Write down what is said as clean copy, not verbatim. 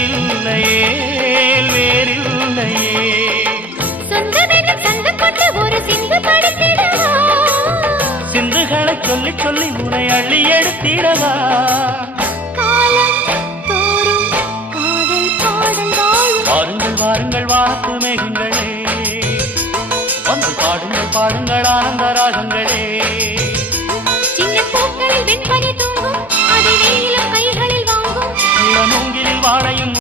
வேறில்லையே வேறில்லையே. சொந்தமென சண்டை போட்டு ஒரு சிந்து படுத்திடவா, சிந்துகளை சொல்லி சொல்லி உனை அள்ளி எடுத்திடவா.